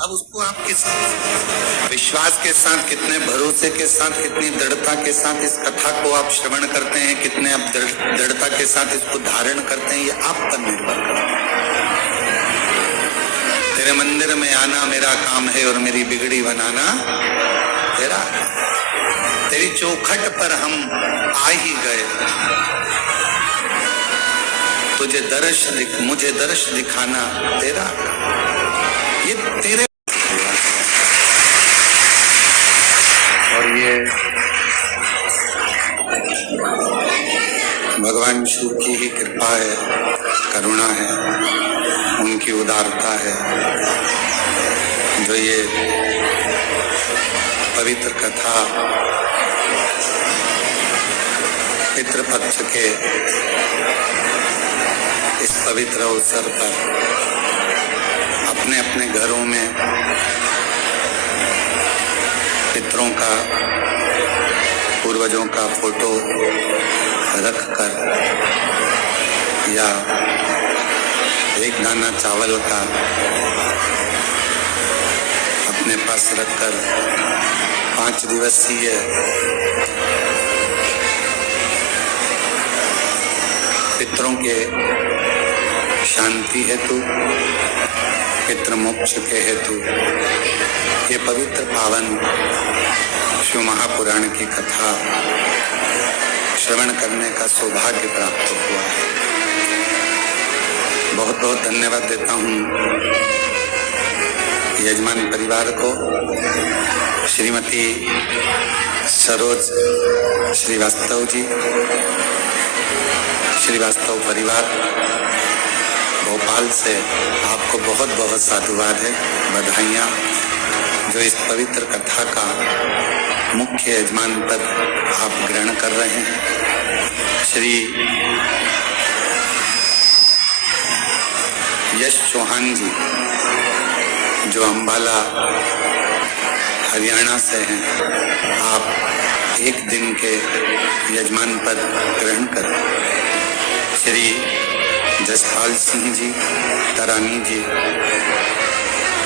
अब उसको आप किस विश्वास के साथ, कितने भरोसे के साथ, कितनी दृढ़ता के साथ इस कथा को आप श्रवण करते हैं, कितने आप दृढ़ता के साथ इसको धारण करते हैं, ये आप पर निर्भर करता है। तेरे मंदिर में आना मेरा काम है और मेरी बिगड़ी बनाना तेरा। तेरी चौखट पर हम आ ही गए, तुझे मुझे दर्श दिखाना तेरा। ये तेरे और ये भगवान शिव की ही कृपा है, करुणा है, उनकी उदारता है, जो ये पवित्र कथा पितृपक्ष के इस पवित्र अवसर पर अपने अपने घरों में पितरों का, पूर्वजों का फोटो रखकर या एक दाना चावल का अपने पास रखकर 5 दिवसीय पितरों के शांति हेतु, पितृ मोक्ष के हेतु ये पवित्र पावन शिव महापुराण की कथा श्रवण करने का सौभाग्य प्राप्त हुआ है। बहुत बहुत धन्यवाद देता हूँ यजमान परिवार को, श्रीमती सरोज श्रीवास्तव जी, श्रीवास्तव परिवार भोपाल से आपको बहुत बहुत साधुवाद है, बधाइयाँ, जो इस पवित्र कथा का मुख्य यजमान पद आप ग्रहण कर रहे हैं। श्री यश चौहान जी जो अंबाला हरियाणा से हैं, आप एक दिन के यजमान पद ग्रहण करें। श्री जसपाल सिंह जी, तरानी जी,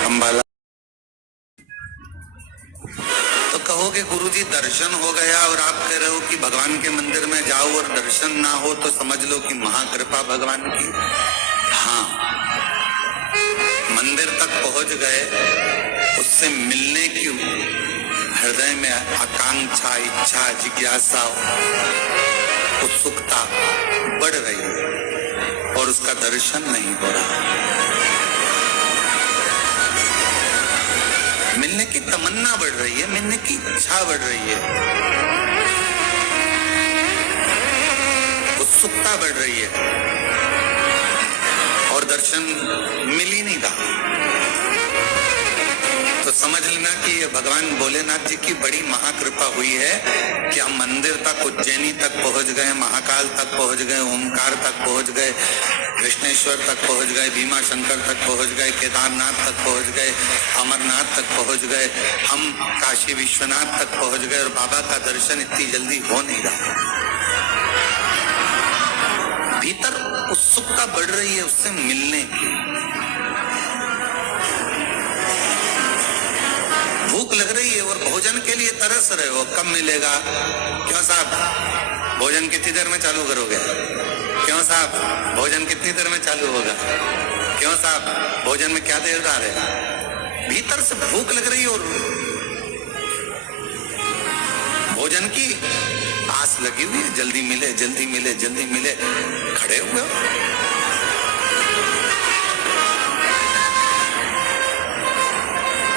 अंबाला। तो कहोगे गुरुजी दर्शन हो गया और आप कह रहे हो कि भगवान के मंदिर में जाओ और दर्शन ना हो तो समझ लो कि महाकृपा भगवान की। हाँ, मंदिर तक पहुंच गए, उससे मिलने की हृदय में आकांक्षा, इच्छा, जिज्ञासा, उत्सुकता बढ़ रही है और उसका दर्शन नहीं हो रहा। मिलने की तमन्ना बढ़ रही है, मिलने की इच्छा बढ़ रही है, उत्सुकता बढ़ रही है और दर्शन मिल ही नहीं रहा। तो समझ लेना कि ये भगवान भोलेनाथ जी की बड़ी महाकृपा हुई है कि हम मंदिर तक, उज्जैनी तक पहुंच गए, महाकाल तक पहुंच गए, ओमकार तक पहुंच गए, कृष्णेश्वर तक पहुंच गए, भीमा शंकर तक पहुंच गए, केदारनाथ तक पहुंच गए, अमरनाथ तक पहुंच गए, हम काशी विश्वनाथ तक पहुंच गए और बाबा का दर्शन इतनी जल्दी हो नहीं रहा। भीतर उत्सुकता बढ़ रही है उससे मिलने की, भूख लग रही है और भोजन के लिए तरस रहे हो, कब मिलेगा? क्यों साहब भोजन कितनी देर में चालू करोगे? क्यों साहब भोजन कितनी देर में चालू होगा? क्यों साहब भोजन में क्या देरदार है? भीतर से भूख लग रही है और भोजन की आस लगी हुई है, जल्दी मिले, जल्दी मिले, जल्दी मिले, खड़े हुए हो।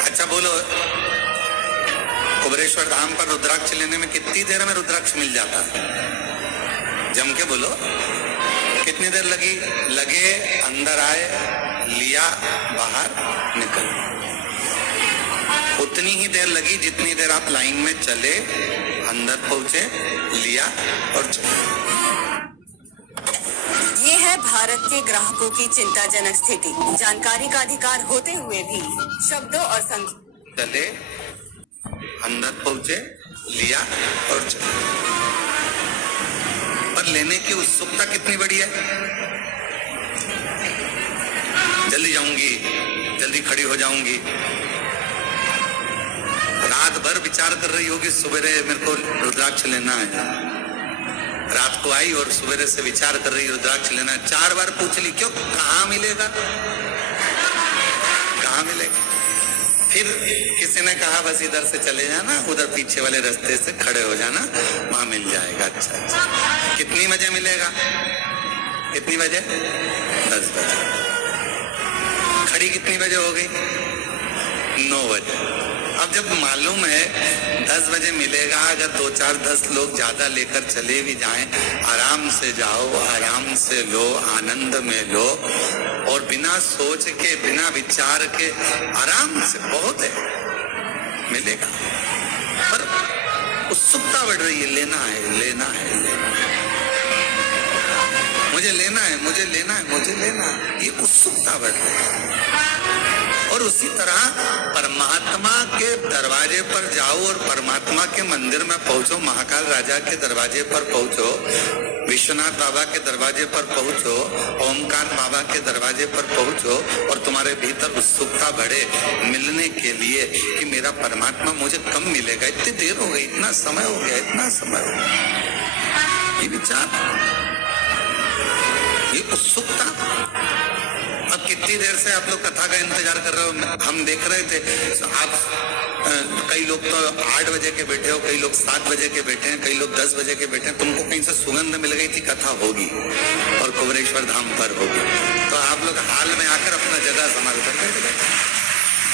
अच्छा बोलो, कुबरेश्वर धाम पर रुद्राक्ष लेने में कितनी देर में रुद्राक्ष मिल जाता है? जम के बोलो, कितनी देर लगे अंदर आए, लिया, बाहर निकल। उतनी ही देर लगी जितनी देर आप लाइन में चले, अंदर पहुंचे, लिया और चले। ये है भारत के ग्राहकों की चिंताजनक स्थिति। जानकारी का अधिकार होते हुए भी शब्दों और चले, अंदर पहुंचे, लिया और चले। पर लेने की उत्सुकता कितनी बड़ी है। जल्दी जाऊंगी, जल्दी खड़ी हो जाऊंगी, रात भर विचार कर रही होगी, सवेरे मेरे को रुद्राक्ष लेना है। रात को आई और सवेरे से विचार कर रही रुद्राक्ष लेना है। 4 बार पूछ ली, क्यों, कहाँ मिलेगा, कहाँ मिलेगा। फिर किसी ने कहा बस इधर से चले जाना, उधर पीछे वाले रास्ते से खड़े हो जाना, वहां मिल जाएगा। अच्छा, कितनी बजे मिलेगा, कितनी बजे, 10 बजे। खड़ी कितनी बजे हो गई, 9 बजे। अब जब मालूम है 10 बजे मिलेगा, अगर 2-4-10 लोग ज्यादा लेकर चले भी जाएं, आराम से जाओ, आराम से लो, आनंद में लो, और बिना सोच के, बिना विचार के आराम से, बहुत है, मिलेगा। पर उत्सुकता बढ़ रही है, लेना है, लेना है, लेना है, मुझे लेना है, मुझे लेना है, मुझे लेना है, ये उत्सुकता बढ़ रही है। और उसी तरह परमात्मा के दरवाजे पर जाओ और परमात्मा के मंदिर में पहुंचो, महाकाल राजा के दरवाजे पर पहुंचो, विश्वनाथ बाबा के दरवाजे पर पहुंचो, ओमकार बाबा के दरवाजे पर पहुंचो, और तुम्हारे भीतर उत्सुकता बढ़े मिलने के लिए कि मेरा परमात्मा मुझे कब मिलेगा, इतनी देर हो गई, इतना समय हो गया, इतना समय हो गया, ये विचार, ये उत्सुकता। अब कितनी देर से आप लोग कथा का इंतजार कर रहे हो, हम देख रहे थे। आप कई लोग तो 8 बजे के बैठे हो, कई लोग 7 बजे के बैठे हैं, कई लोग 10 बजे के बैठे हैं। तुमको कहीं से सुगंध मिल गई थी कथा होगी और कुबेरेश्वर धाम पर होगी, तो आप लोग हाल में आकर अपना जगह संभाल कर बैठे।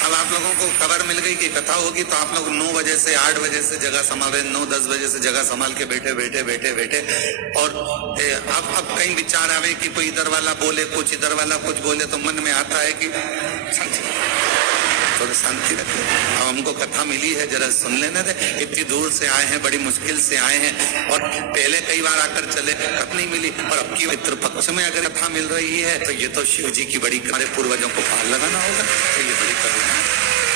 अब आप लोगों को खबर मिल गई कि कथा होगी, तो आप लोग 9 बजे से 8 बजे से जगह संभाल रहे, 9-10 बजे से जगह संभाल के बैठे बैठे बैठे बैठे। और अब कहीं विचार आवे कि कोई इधर वाला बोले कुछ, इधर वाला कुछ बोले, तो मन में आता है कि थोड़ा शांति रखे। अब हमको कथा मिली है, जरा सुन लेने दे, इतनी दूर से आए हैं, बड़ी मुश्किल से आए हैं, और पहले कई बार आकर चले, कथा नहीं मिली, और अब की पितृ पक्ष में अगर कथा मिल रही है तो ये तो शिव जी की बड़ी, हमारे पूर्वजों को पार लगाना होगा, तो ये बड़ी करुणा।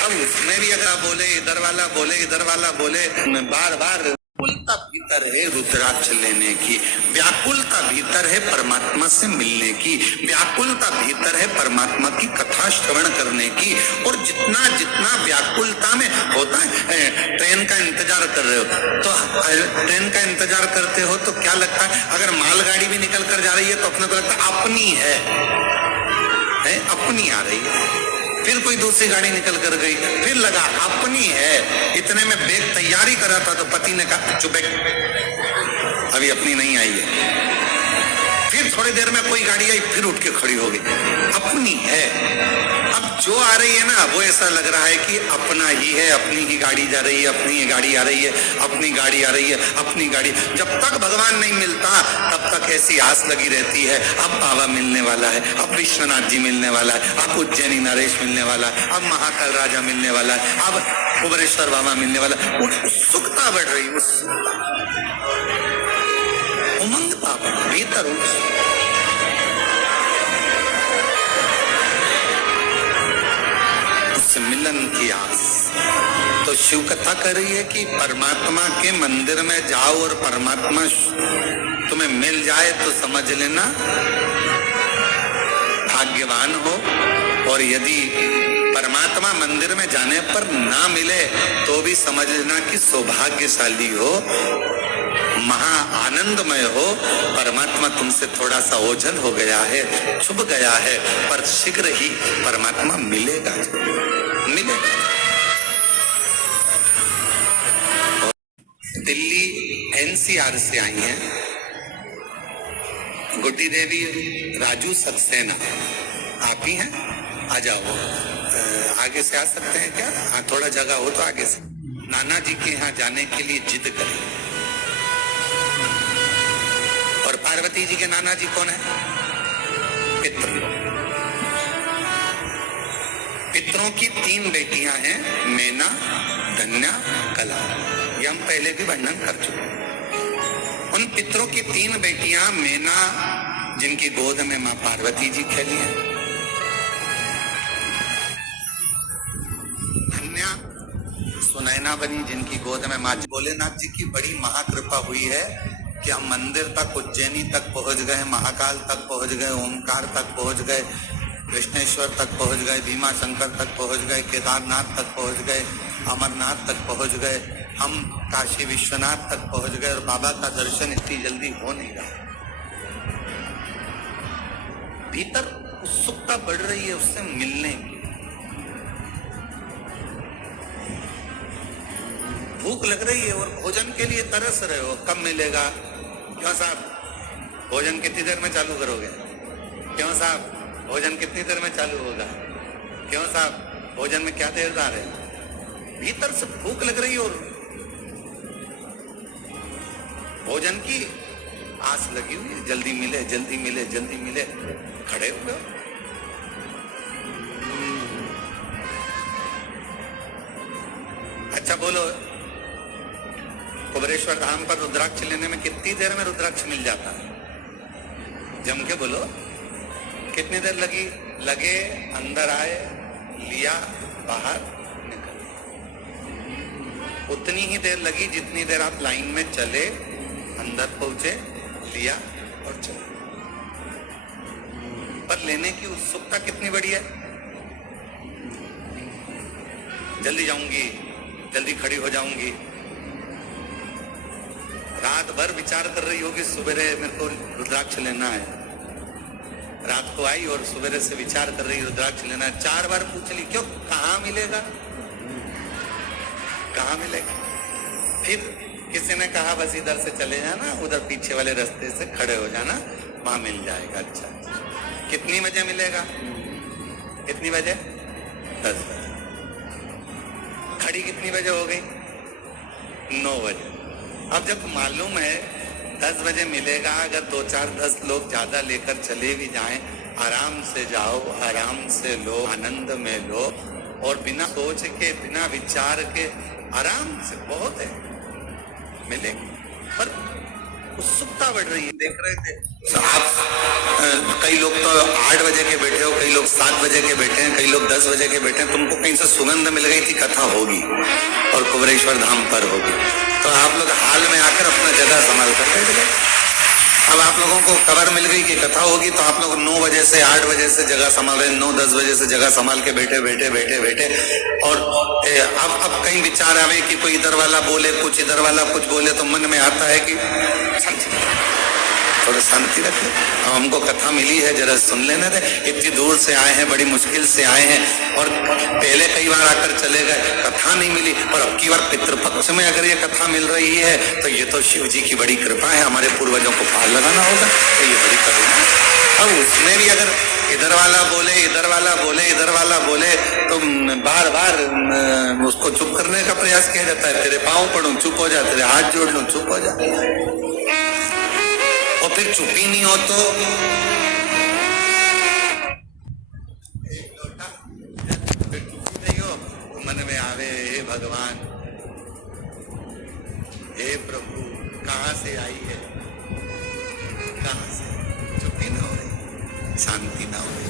अब उसमें भी अगर बोले इधर वाला बोले, इधर वाला बोले, बार बार व्याकुलता भीतर है रुद्राक्ष लेने की, व्याकुलता भीतर है परमात्मा से मिलने की, व्याकुलता भीतर है परमात्मा की कथा श्रवण करने की। और जितना जितना व्याकुलता में होता है, ट्रेन का इंतजार कर रहे हो तो ट्रेन का इंतजार करते हो तो क्या लगता है, अगर मालगाड़ी भी निकल कर जा रही है तो अपने को लगता है अपनी है, अपनी आ रही है। फिर कोई दूसरी गाड़ी निकल कर गई, फिर लगा अपनी है। इतने में बैग तैयारी करा था तो पति ने कहा चुप, अभी अपनी नहीं आई है। फिर थोड़ी देर में कोई गाड़ी आई, फिर उठ के खड़ी हो गई, अपनी है। अब जो आ रही है ना, वो ऐसा लग रहा है कि अपना ही है, अपनी ही गाड़ी जा रही है, अपनी ही गाड़ी आ रही है, अपनी गाड़ी आ रही है, अपनी गाड़ी। जब तक भगवान नहीं मिलता तब तक ऐसी आस लगी रहती है, अब बाबा मिलने वाला है, अब विश्वनाथ जी मिलने वाला है, अब उज्जैनी नरेश मिलने वाला है, अब महाकाल राजा मिलने वाला है, अब कुबेरेश्वर बाबा मिलने वाला है। उत्सुकता बढ़ रही, उमंग पापा भीतर उससे मिलन की आस। तो शिव कथा कर रही है कि परमात्मा के मंदिर में जाओ और परमात्मा तुम्हें मिल जाए तो समझ लेना भाग्यवान हो, और यदि परमात्मा मंदिर में जाने पर ना मिले तो भी समझ लेना कि सौभाग्यशाली हो, महा आनंदमय हो, परमात्मा तुमसे थोड़ा सा ओझल हो गया है, छुप गया है, पर शीघ्र ही परमात्मा मिलेगा, मिलेगा। दिल्ली एनसीआर से आई हैं गुड्डी देवी, राजू सक्सेना, आप ही हैं, आ जाओ, आगे से आ सकते हैं क्या? हाँ, थोड़ा जगह हो तो आगे से। नाना जी के यहाँ जाने के लिए जिद करें। और पार्वती जी के नाना जी कौन है? पितृ। पितरों की 3 बेटियां हैं, मैना, धन्या, कला। ये हम पहले भी वर्णन कर चुके। उन पितरों की 3 बेटियां, मैना जिनकी गोद में मां पार्वती जी खेली है, धन्या सुनैना बनी जिनकी गोद में मां। भोलेनाथ जी की बड़ी महाकृपा हुई है कि हम मंदिर तक, उज्जैनी तक पहुंच गए, महाकाल तक पहुंच गए, ओमकार तक पहुंच गए, कृष्णेश्वर तक पहुंच गए, भीमा शंकर तक पहुंच गए, केदारनाथ तक पहुंच गए, अमरनाथ तक पहुंच गए, हम काशी विश्वनाथ तक पहुंच गए और बाबा का दर्शन इतनी जल्दी हो नहीं रहा। भीतर उत्सुकता बढ़ रही है उससे मिलने की, भूख लग रही है और भोजन के लिए तरस रहे हो, कब मिलेगा? क्यों साहब भोजन कितनी देर में चालू करोगे? क्यों साहब भोजन कितनी देर में चालू होगा? क्यों साहब भोजन में क्या देरदार है? भीतर से भूख लग रही है और भोजन की आस लगी हुई है, जल्दी मिले जल्दी मिले जल्दी मिले, खड़े हो गए। अच्छा बोलो, कुबेरेश्वर धाम पर रुद्राक्ष लेने में कितनी देर में रुद्राक्ष मिल जाता है? जम के बोलो, कितनी देर लगे अंदर आए, लिया, बाहर निकल। उतनी ही देर लगी जितनी देर आप लाइन में चले, अंदर पहुंचे, लिया और चले। पर लेने की उत्सुकता कितनी बड़ी है। जल्दी जाऊंगी, जल्दी खड़ी हो जाऊंगी। रात भर विचार कर रही होगी, सुबह मेरे को रुद्राक्ष लेना है। रात को आई और सुबह से विचार कर रही रुद्राक्ष लेना है। 4 बार पूछ ली, क्यों, कहाँ मिलेगा, कहाँ मिलेगा? फिर किसी ने कहा बस इधर से चले जाना, उधर पीछे वाले रास्ते से खड़े हो जाना, वहां मिल जाएगा। अच्छा, कितनी बजे मिलेगा? कितनी बजे? 10 बजे। खड़ी कितनी बजे हो गई? 9 बजे। अब जब मालूम है 10 बजे मिलेगा, अगर 2-4-10 लोग ज्यादा लेकर चले भी जाएं, आराम से जाओ, आराम से लो, आनंद में लो और बिना सोच के, बिना विचार के आराम से, बहुत है, मिलेगी। पर उत्सुकता बढ़ रही है। देख रहे थे आप, कई लोग तो 8 बजे के बैठे हो, कई लोग 7 बजे के बैठे हैं, कई लोग 10 बजे के बैठे हैं। तुमको कहीं से सुगंध मिल गई थी कथा होगी और कुबेरेश्वर धाम पर होगी, तो आप लोग हाल में आकर अपना जगह संभाल कर बैठ गए। अब आप लोगों को खबर मिल गई कि कथा होगी, तो आप लोग 9 बजे से 8 बजे से जगह संभाल रहे, 9-10 बजे से जगह संभाल के बैठे बैठे बैठे बैठे। और अब कहीं विचार आवे कि कोई इधर वाला बोले कुछ, इधर वाला कुछ बोले, तो मन में आता है कि थोड़ा शांति रखे। अब हमको कथा मिली है, जरा सुन लेने दे। इतनी दूर से आए हैं, बड़ी मुश्किल से आए हैं, और पहले कई बार आकर चले गए, कथा नहीं मिली, और अब की बार पितृपक्ष में अगर ये कथा मिल रही है तो ये तो शिव जी की बड़ी कृपा है। हमारे पूर्वजों को पार लगाना होगा, तो ये बड़ी करुणा। अब उसमें भी अगर इधर वाला बोले, इधर वाला बोले, इधर वाला बोले, तो बार बार उसको चुप करने का प्रयास किया जाता है। तेरे पाँव पड़ूं, चुप हो जा, तेरे हाथ जोड़ लूं, चुप हो जा। और फिर चुपी नहीं हो तो नहीं हो, तो मन में आवे, हे भगवान, हे प्रभु, कहाँ से आई है, कहाँ से? चुप्पी ना हो रही, शांति ना हो रही।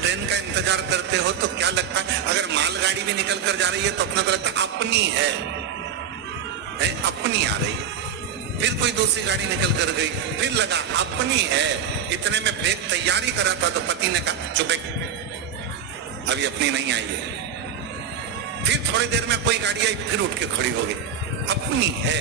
ट्रेन का इंतजार करते हो तो क्या लगता है, अगर मालगाड़ी भी निकल कर जा रही है तो अपना को लगता है अपनी है, अपनी आ रही है। फिर कोई दूसरी गाड़ी निकल कर गई, फिर लगा अपनी है। इतने में बैग तैयारी करा था तो पति ने कहा चुप, अभी अपनी नहीं आई है। फिर थोड़ी देर में कोई गाड़ी आई, फिर उठ के खड़ी हो गई, अपनी है।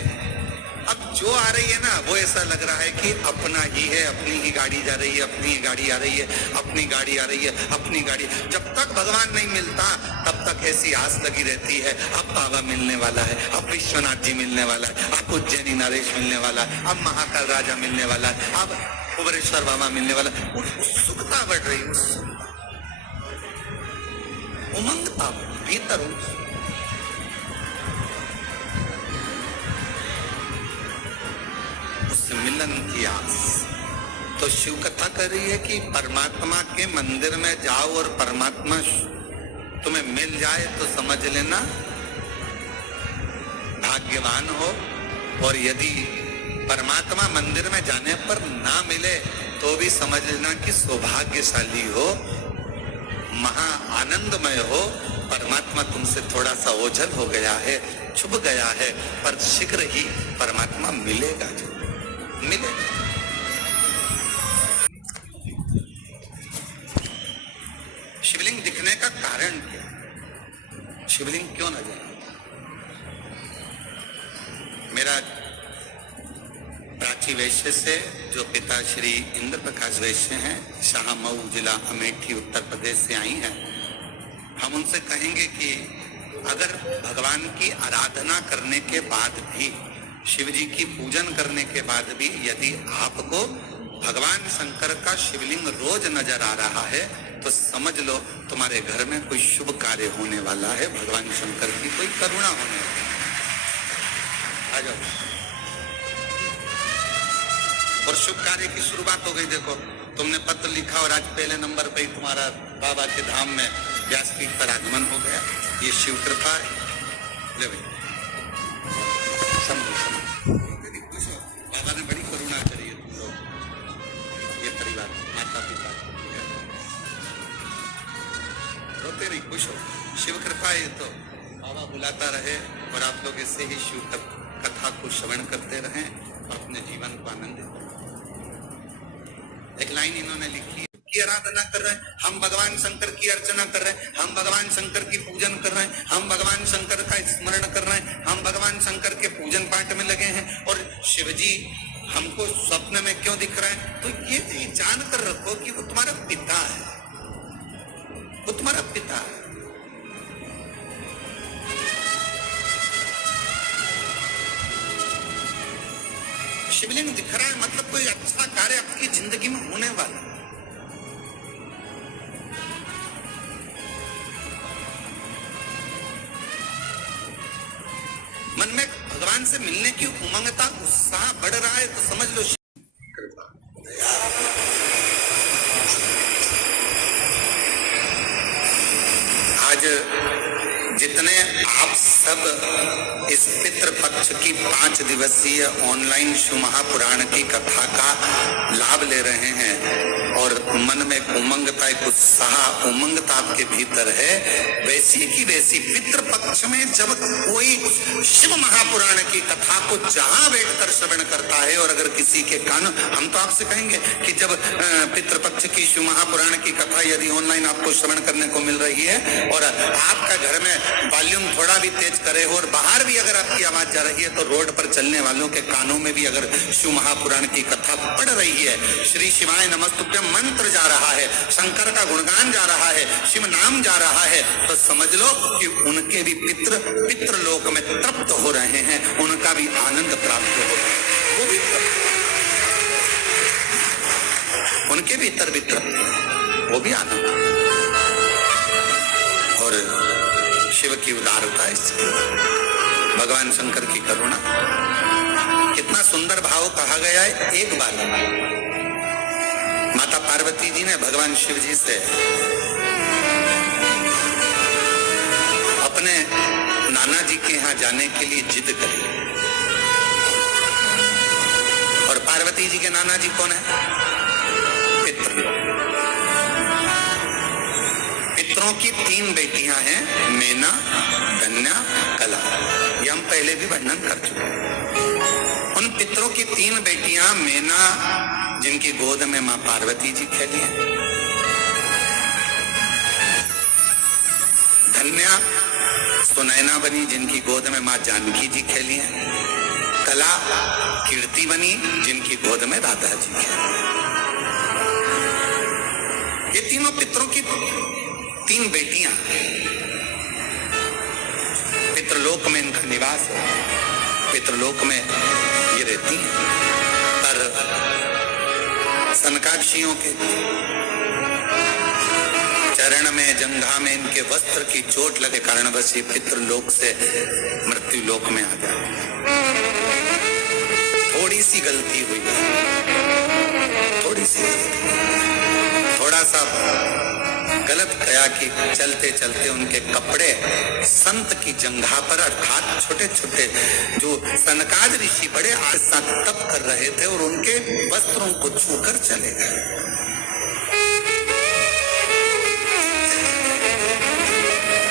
अब जो आ रही है ना, वो ऐसा लग रहा है कि अपना ही है, अपनी ही गाड़ी जा रही है, अपनी ही गाड़ी आ रही है, अपनी गाड़ी आ रही है, अपनी गाड़ी। जब तक भगवान नहीं मिलता तब तक ऐसी आस लगी रहती है, अब बाबा मिलने वाला है, अब विश्वनाथ जी मिलने वाला है, अब उज्जैनी नरेश मिलने वाला है, अब महाकाल राजा मिलने वाला है, अब कुबेरेश्वर बाबा मिलने वाला है। उत्सुकता बढ़ रही, उमंगता भीतर, उससे मिलन की आस। तो शिव कथा कर रही है कि परमात्मा के मंदिर में जाओ और परमात्मा तुम्हें मिल जाए तो समझ लेना भाग्यवान हो, और यदि परमात्मा मंदिर में जाने पर ना मिले तो भी समझ लेना कि सौभाग्यशाली हो, महा आनंदमय हो। परमात्मा तुमसे थोड़ा सा ओझल हो गया है, छुप गया है, पर शीघ्र ही परमात्मा मिलेगा, मिलेगा। शिवलिंग दिखने का कारण क्या, शिवलिंग क्यों नजर आता? मेरा प्राची वैश्य से जो पिता श्री इंद्र प्रकाश वैश्य हैं, शाहमऊ जिला अमेठी उत्तर प्रदेश से आई हैं, हम उनसे कहेंगे कि अगर भगवान की आराधना करने के बाद भी, शिव जी की पूजन करने के बाद भी यदि आपको भगवान शंकर का शिवलिंग रोज नजर आ रहा है तो समझ लो तुम्हारे घर में कोई शुभ कार्य होने वाला है, भगवान शंकर की कोई करुणा होने वाली है। आ जाओ। और शुभ कार्य की शुरुआत हो गई। देखो, तुमने पत्र लिखा और आज पहले नंबर पे ही तुम्हारा बाबा के धाम में व्यासपीठ पर आगमन हो गया। ये शिव कृपा है। ले भाई, समझो बाबा ने बड़ी करुणा करी है तुम लोग, ये परिवार, माता पिता, रोते नहीं, खुश हो। शिव कृपा है तो बाबा बुलाता रहे और आप लोग इससे ही शिव कथा को श्रवण करते रहें और अपने जीवन को आनंदित करें। एक लाइन इन्होंने लिखी की आराधना कर रहे हैं, हम भगवान शंकर की अर्चना कर रहे हैं, हम भगवान शंकर की पूजन कर रहे हैं, हम भगवान शंकर का स्मरण कर रहे हैं, हम भगवान शंकर के पूजन पाठ में लगे हैं और शिव जी हमको स्वप्न में क्यों दिख रहा है? तो ये जान कर रखो कि वो तुम्हारा पिता है, वो तुम्हारा पिता है। शिवलिंग दिख रहा है मतलब कोई अच्छा कार्य आपकी जिंदगी में होने वाला। मन में भगवान से मिलने की उमंगता, उत्साह बढ़ रहा है तो समझ लो कृपा। आज जितने आप सब इस पितृपक्ष की 5 दिवसीय ऑनलाइन शिव महापुराण की कथा का लाभ ले रहे हैं और मन में उमंगता, एक उत्साह, उमंगता आपके भीतर है, वैसी की वैसी पितृपक्ष में जब कोई शिव महापुराण की कथा को जहां बैठकर श्रवण करता है और अगर किसी के कान, हम तो आपसे कहेंगे कि जब पितृपक्ष की शिव महापुराण की कथा यदि ऑनलाइन आपको श्रवण करने को मिल रही है और आपका घर में वॉल्यूम थोड़ा भी तेज करे हो और बाहर भी अगर आपकी आवाज जा रही है तो रोड पर चलने वालों के कानों में भी अगर शिव महापुराण की कथा पढ़ रही है, श्री शिवाय नमस्तुभ्यं मंत्र जा रहा है, शंकर का गुणगान जा रहा है, शिव नाम जा रहा है, तो समझ लो कि उनके भी पितृ लोक में तृप्त हो रहे हैं, उनका भी आनंद प्राप्त हो रहा है, वो भी उनके भीतर भी तृप्त, वो भी आनंद। और शिव की उदारता, भगवान शंकर की करुणा, कितना सुंदर भाव कहा गया है। एक बार माता पार्वती जी ने भगवान शिव जी से अपने नाना जी के यहाँ जाने के लिए जिद करी और पार्वती जी के नाना जी कौन है? पितृ। पितरों की 3 बेटियां हैं, मेना, कन्या, कला। ये हम पहले भी वर्णन कर चुके हैं। उन पितरों की 3 बेटियां, मेना जिनकी गोद में मां पार्वती जी खेली है, कन्या सुनैना बनी जिनकी गोद में मां जानकी जी खेली है, कला कीर्ति बनी जिनकी गोद में राधा जी खेली। ये तीनों पितरों की 3 बेटियां, पितृलोक में इनका निवास है, पितृलोक में ये रहती हैं। पर सनकादिशियों के चरण में, जंघा में इनके वस्त्र की चोट लगे कारण बस ये पितृलोक से मृत्यु लोक में आ गया। थोड़ी सी गलती हुई, थोड़ी सी, थोड़ा सा गलत कया कि चलते चलते उनके कपड़े संत की जंघा पर, अर्थात छोटे छोटे जो सनकाद ऋषि बड़े आस्था तप कर रहे थे और उनके वस्त्रों को छूकर चले गए।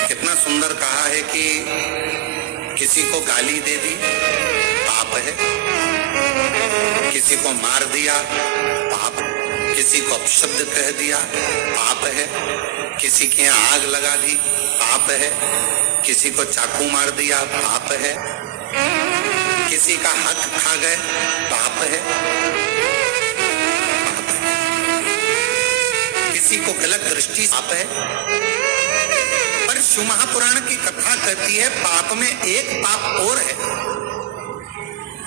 कितना सुंदर कहा है कि किसी को गाली दे दी पाप है, किसी को मार दिया पाप, किसी को अपशब्द कह दिया पाप है, किसी के यहाँ आग लगा दी पाप है, किसी को चाकू मार दिया पाप है, किसी का हक खा गए पाप है, किसी को गलत दृष्टि पाप है। पर शिव महापुराण की कथा कहती है पाप में एक पाप और है।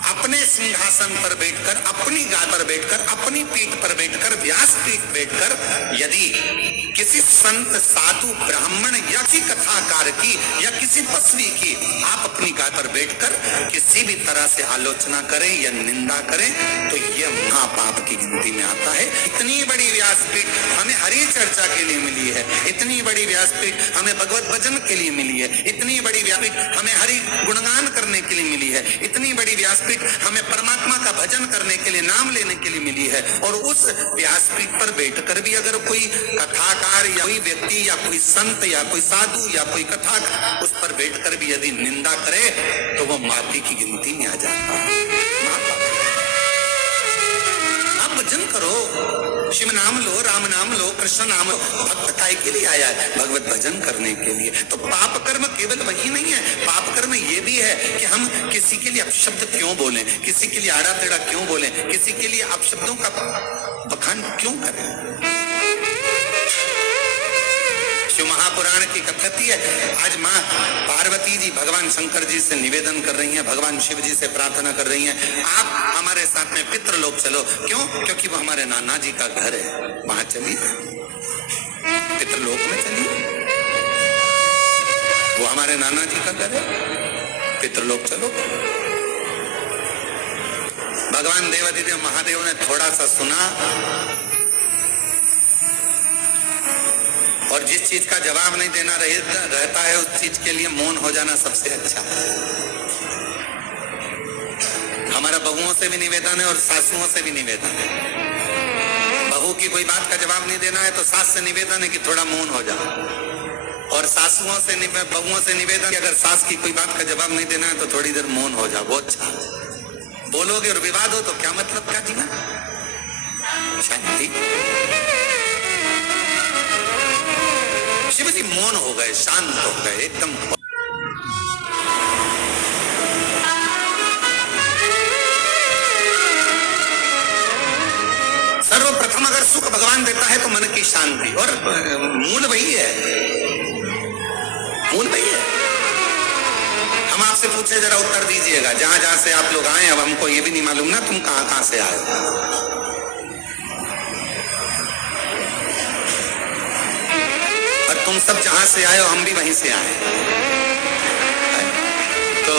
अपने सिंहासन पर बैठकर, अपनी गाय पर बैठकर, अपनी पीठ पर बैठकर, व्यास पीठ बैठकर यदि किसी संत साधु ब्राह्मण या किसी कथाकार की या किसी तस्वी की आप अपनी गाय पर बैठकर किसी भी तरह से आलोचना करें या निंदा करें तो यह महापाप की गिनती में आता है। इतनी बड़ी व्यासपीठ हमें हरि चर्चा के लिए मिली है, इतनी बड़ी व्यासपीठ हमें भगवत भजन के लिए मिली है, इतनी बड़ी व्यासपीठ हमें हरि गुणगान करने के लिए मिली है, इतनी बड़ी व्यासपीठ हमें परमात्मा का भजन करने के लिए, नाम लेने के लिए मिली है। और उस व्यासपीठ पर बैठकर भी अगर कोई कथाकार या कोई व्यक्ति या कोई संत या कोई साधु या कोई कथाकार उस पर बैठकर भी यदि निंदा करे तो वो माफी की गिनती में आ जाता है। आप भजन करो, शिव नाम लो, राम नाम लो, कृष्ण नाम लो। भक्त काय के लिए आया है? भगवत भजन करने के लिए। तो पाप कर्म केवल वही नहीं है, पाप कर्म ये भी है कि हम किसी के लिए अपशब्द क्यों बोलें, किसी के लिए आड़ा टेढ़ा क्यों बोलें, किसी के लिए अपशब्दों का बखान क्यों करें। शिव महापुराण की कथाती है। आज माँ पार्वती जी भगवान शंकर जी से निवेदन कर रही हैं, भगवान शिव जी से प्रार्थना कर रही हैं, आप हमारे साथ में पितृलोक चलो। क्यों? क्योंकि वो हमारे नाना जी का घर है, वहां चलिए, पितृलोक में चलिए, वो हमारे नाना जी का घर है, पितृलोक चलो। भगवान देवादिदेव महादेव ने थोड़ा सा सुना और जिस चीज का जवाब नहीं देना रहता है उस चीज के लिए मौन हो जाना सबसे अच्छा है। हमारा बहुओं से भी निवेदन है और सासुओं से भी निवेदन है। बहू की कोई बात का जवाब नहीं देना है तो सास से निवेदन है कि थोड़ा मौन हो जाओ, और सासुओं से बहुओं से निवेदन कि अगर सास की कोई बात का जवाब नहीं देना है तो थोड़ी देर मौन हो जाओ। बहुत अच्छा, बोलोगे और विवाद हो तो क्या मतलब क्या जीना, शांति। शिव जी मौन हो गए, शांत हो गए एकदम। सर्वप्रथम अगर सुख भगवान देता है तो मन की शांति, और मूल वही है, मूल वही है। हम आपसे पूछे जरा उत्तर दीजिएगा, जहां जहां से आप लोग आए, अब हमको ये भी नहीं मालूम ना तुम कहां कहां से आए। तुम सब जहां से आए हो हम भी वहीं से आए, तो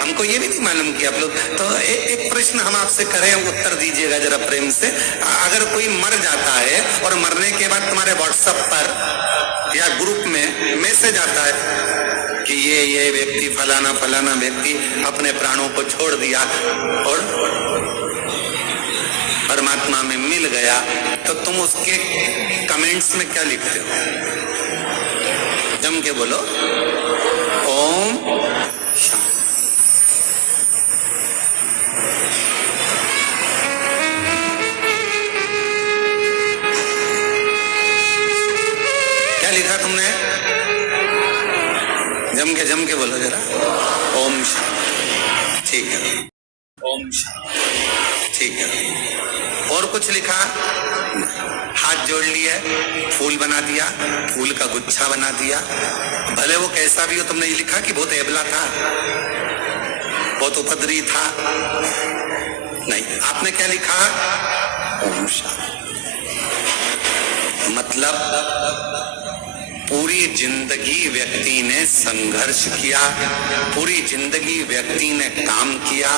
हमको ये भी नहीं मालूम कि आप लोग। तो एक प्रश्न हम आपसे करें, उत्तर दीजिएगा जरा प्रेम से। अगर कोई मर जाता है और मरने के बाद तुम्हारे व्हाट्सएप पर या ग्रुप में मैसेज आता है कि ये व्यक्ति फलाना फलाना व्यक्ति अपने प्राणों को छोड़ दिया और परमात्मा में मिल गया, तो तुम उसके कमेंट्स में क्या लिखते हो? जम के बोलो, ओम शांति। क्या लिखा तुमने? जम के बोलो जरा, ओम शांति। ठीक है, ओम शांति, ठीक है। और कुछ लिखा? हाथ जोड़ लिया, फूल बना दिया, फूल का गुच्छा बना दिया, भले वो कैसा भी हो। तुमने ये लिखा कि बहुत एबला था, बहुत उपद्रवी था? नहीं, आपने क्या लिखा? ओम शांति। मतलब पूरी जिंदगी व्यक्ति ने संघर्ष किया, पूरी जिंदगी व्यक्ति ने काम किया,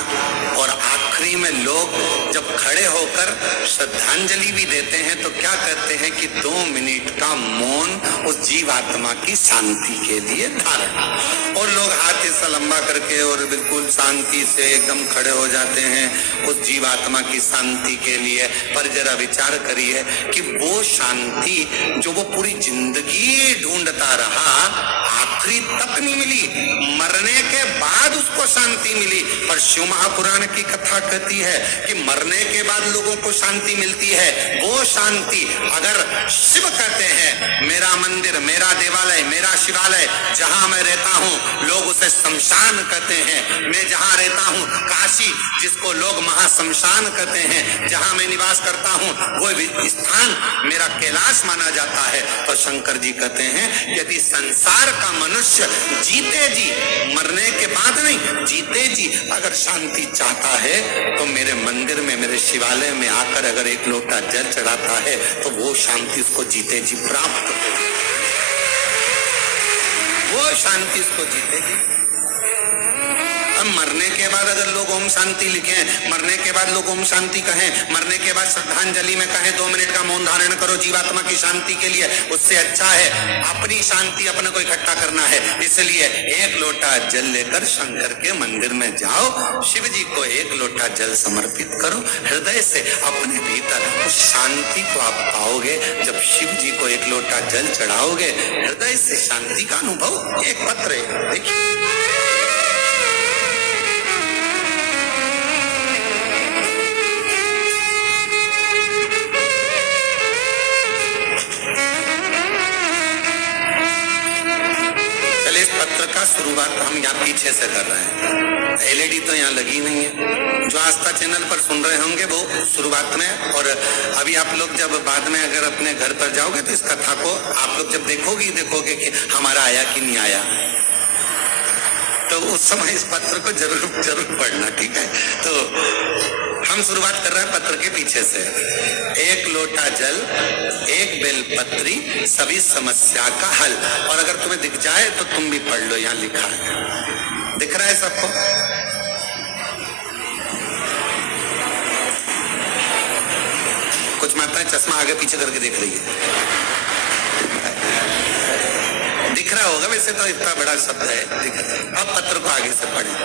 और आखिरी में लोग जब खड़े होकर श्रद्धांजलि भी देते हैं तो क्या कहते हैं कि 2 मिनट का मौन उस जीवात्मा की शांति के लिए धारण। और लोग हाथ ऐसा लंबा करके और बिल्कुल शांति से एकदम खड़े हो जाते हैं उस जीवात्मा की शांति के लिए। पर जरा विचार करिए कि वो शांति जो वो पूरी जिंदगी ढूंढता रहा, आखिरी तक नहीं मिली, मरने के बाद उसको शांति मिली। पर शिव महापुराण की कथा कहती है कि मरने के बाद लोगों को शांति मिलती है। वो शांति अगर शिव कहते हैं मेरा मंदिर, मेरा देवालय, मेरा शिवालय, जहां मैं रहता हूं लोग उसे शमशान कहते हैं। मैं जहां रहता हूं काशी, जिसको लोग महाशमशान कहते हैं, जहां मैं निवास करता हूं वो स्थान मेरा कैलाश माना जाता है। तो शंकर जी कहते हैं यदि संसार का मनुष्य जीते जी, मरने के बाद नहीं, जीते जी अगर शांति चाहता है तो मेरे मंदिर में, मेरे शिवालय में आकर अगर एक लोटा जल चढ़ाता है तो वो शांति उसको जीते जी प्राप्त हो, वो शांति उसको जीते जी। अब मरने के बाद अगर लोग ओम शांति लिखें, मरने के बाद लोग ओम शांति कहें, मरने के बाद श्रद्धांजलि में कहें 2 मिनट का मौन धारण करो जीवात्मा की शांति के लिए, उससे अच्छा है अपनी शांति अपने को इकट्ठा करना है। इसलिए एक लोटा जल लेकर शंकर के मंदिर में जाओ, शिव जी को एक लोटा जल समर्पित करो, हृदय से अपने भीतर उस शांति को आप पाओगे। जब शिव जी को एक लोटा जल चढ़ाओगे, हृदय से शांति का अनुभव। एक पत्र है, देखिए शुरुआत हम यहाँ पीछे से कर रहे हैं, एलईडी तो यहाँ लगी नहीं है। जो आस्था चैनल पर सुन रहे होंगे वो शुरुआत में, और अभी आप लोग जब बाद में अगर अपने घर पर जाओगे तो इस कथा को आप लोग जब देखोगे कि हमारा आया कि नहीं आया, तो उस समय इस पत्र को जरूर पढ़ना, ठीक है। तो हम शुरुआत कर रहे हैं पत्र के पीछे से। एक लोटा जल, एक बेलपत्री, सभी समस्या का हल। और अगर तुम्हें दिख जाए तो तुम भी पढ़ लो, यहाँ लिखा है, दिख रहा है सबको? कुछ माताएं चश्मा आगे पीछे करके देख रही है, दिख रहा होगा, वैसे तो इतना बड़ा शब्द है, दिख रहा है। अब पत्र को आगे से पढ़ें।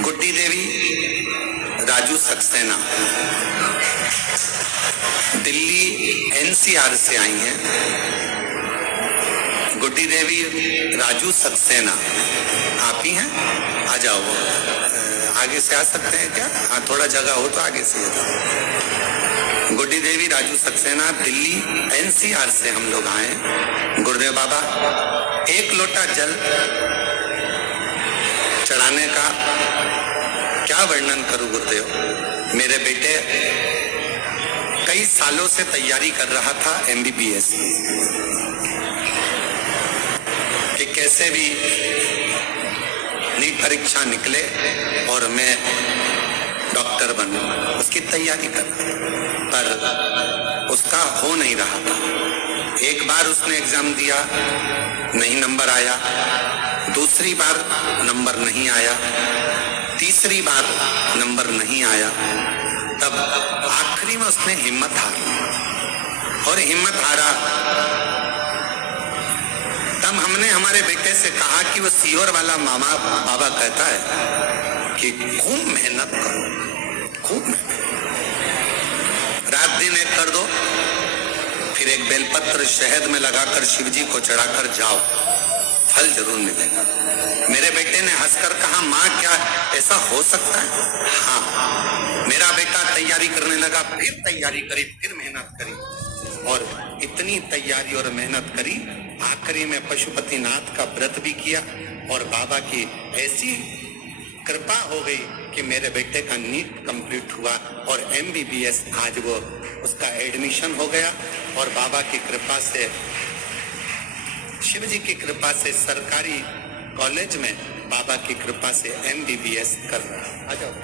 गुड्डी देवी राजू सक्सेना दिल्ली एनसीआर से आई हैं। गुड्डी देवी राजू सक्सेना, आप ही हैं? आ जाओ, आगे से आ सकते हैं क्या? हाँ, थोड़ा जगह हो तो आगे से आ जाओ। गुड्डी देवी राजू सक्सेना दिल्ली एनसीआर से हम लोग आए। गुरुदेव बाबा, एक लोटा जल चढ़ाने का क्या वर्णन करूं गुरुदेव। मेरे बेटे कई सालों से तैयारी कर रहा था एमबीबीएस कि कैसे भी नीट परीक्षा निकले और मैं डॉक्टर बनूं, उसकी तैयारी कर, पर उसका हो नहीं रहा था। एक बार उसने एग्जाम दिया, नहीं नंबर आया, दूसरी बार नंबर नहीं आया, तीसरी बार नंबर नहीं आया। तब आखिरी में उसने हिम्मत हारी, और हिम्मत हारा तब हमने हमारे बेटे से कहा कि वो सीहोर वाला मामा बाबा कहता है कि खूब मेहनत करो, खूब मेहनत, रात दिन एक कर दो, फिर एक बेलपत्र शहद में लगाकर शिव जी को चढ़ाकर जाओ, फल जरूर मिलेगा। मेरे बेटे ने हंसकर कहा, माँ क्या ऐसा हो सकता है? हाँ। मेरा बेटा तैयारी करने लगा, फिर तैयारी करी, फिर मेहनत करी, और इतनी तैयारी और मेहनत करी, आखिरी में पशुपतिनाथ का व्रत भी किया, और बाबा की ऐसी कृपा हो गई कि मेरे बेटे का नीट कंप्लीट हुआ और एमबीबीएस आज वो उसका एडमिशन हो गया। और बाबा की कृपा से, शिव जी की कृपा से सरकारी कॉलेज में बाबा की कृपा से एमबीबीएस कर रहा है। आ जाओ।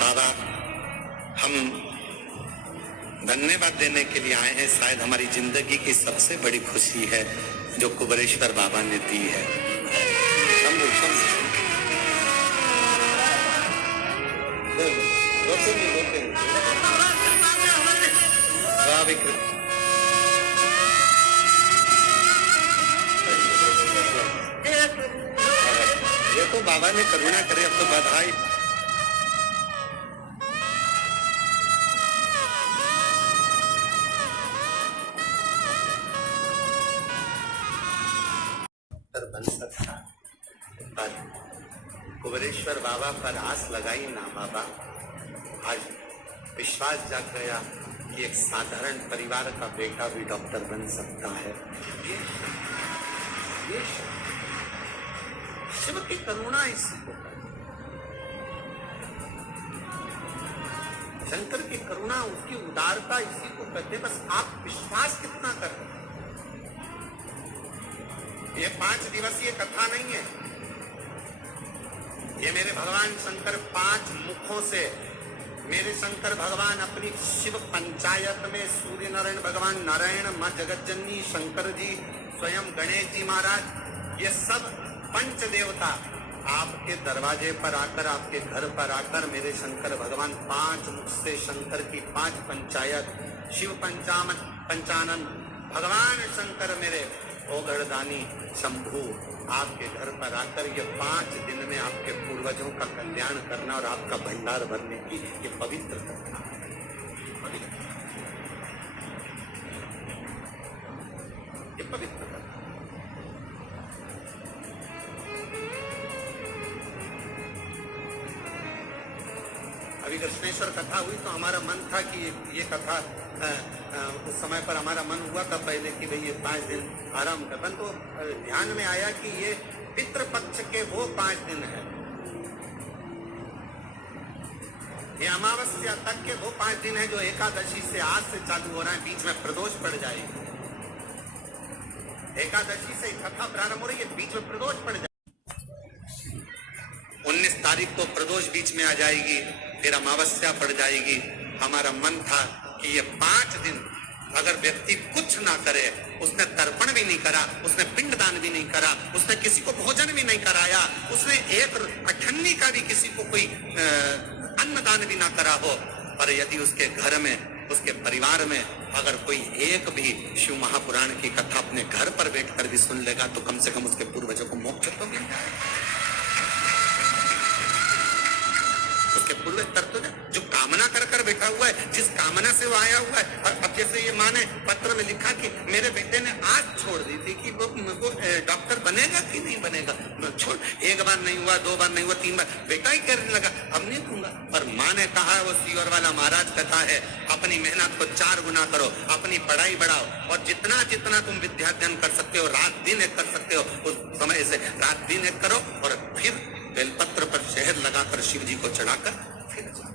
बाबा, हम धन्यवाद देने के लिए आए हैं। शायद हमारी जिंदगी की सबसे बड़ी खुशी है जो कुबरेश्वर बाबा ने दी है। ये तो बाबा ने करुणा करे, अब तो बधाई। बाबा पर आस लगाई ना बाबा, आज विश्वास जाग गया कि एक साधारण परिवार का बेटा भी डॉक्टर बन सकता है। ये शिव की करुणा इसी को कहते हैं। शंकर की करुणा, उसकी उदारता इसी को कहते हैं। बस आप विश्वास कितना कर रहे हैं। ये 5 दिवसीय कथा नहीं है, ये मेरे भगवान शंकर 5 मुखों से, मेरे शंकर भगवान अपनी शिव पंचायत में सूर्य नारायण भगवान, नारायण, मां जगतजननी, शंकर जी, स्वयं गणेश जी महाराज, ये सब पंच देवता आपके दरवाजे पर आकर, आपके घर पर आकर मेरे शंकर भगवान 5 मुख से शंकर की 5 पंचायत, शिव पंचानन भगवान शंकर मेरे ओगढ़दानी शंभू आपके घर पर आकर ये 5 दिन में आपके पूर्वजों का कल्याण करना और आपका भंडार भरने की ये पवित्र कथा है। ये पवित्र कथा। अभी कृष्णेश्वर कथा हुई तो हमारा मन था कि ये कथा उस समय पर हमारा मन हुआ था पहले कि भाई ये 5 दिन आराम कर, परंतु ध्यान में आया कि ये पितृपक्ष के वो 5 दिन है, ये अमावस्या तक के वो 5 दिन है जो एकादशी से आज से चालू हो रहा है। बीच में प्रदोष पड़ जाएगी, एकादशी से कथा प्रारंभ हो रही है, बीच में प्रदोष पड़ जाएगी। 19 तारीख को प्रदोष बीच में आ जाएगी, फिर अमावस्या पड़ जाएगी। हमारा मन था कि ये 5 दिन अगर व्यक्ति कुछ ना करे, उसने तर्पण भी नहीं करा, उसने पिंडदान भी नहीं करा, उसने किसी को भोजन भी नहीं कराया, उसने एक अठन्नी का भी किसी को कोई अन्नदान भी ना करा हो, पर यदि उसके घर में, उसके परिवार में अगर कोई एक भी शिव महापुराण की कथा अपने घर पर बैठकर भी सुन लेगा तो कम से कम उसके पूर्वजों को मोक्ष तो मिल जाएगा। उसके पूर्वज तत्व जो कामना कर कर बैठा हुआ है, जिस कामना से वो आया हुआ है, और अब जैसे ये माँ ने पत्र में लिखा कि मेरे बेटे ने आज छोड़ दी थी कि वो डॉक्टर बनेगा कि नहीं बनेगा, छोड़, 1 बार नहीं हुआ, 2 बार नहीं हुआ, 3 बार, बेटा ही करने लगा, अब नहीं दूंगा। पर माँ ने कहा, वो सीवर वाला महाराज कथा है, अपनी मेहनत को 4 गुना करो, अपनी पढ़ाई बढ़ाओ, और जितना जितना तुम विद्याध्ययन कर सकते हो, रात दिन एक कर सकते हो, उस समय से रात दिन एक करो, और फिर बेलपत्र पर शहद लगाकर शिव जी को चढ़ाकर फिर जाओ।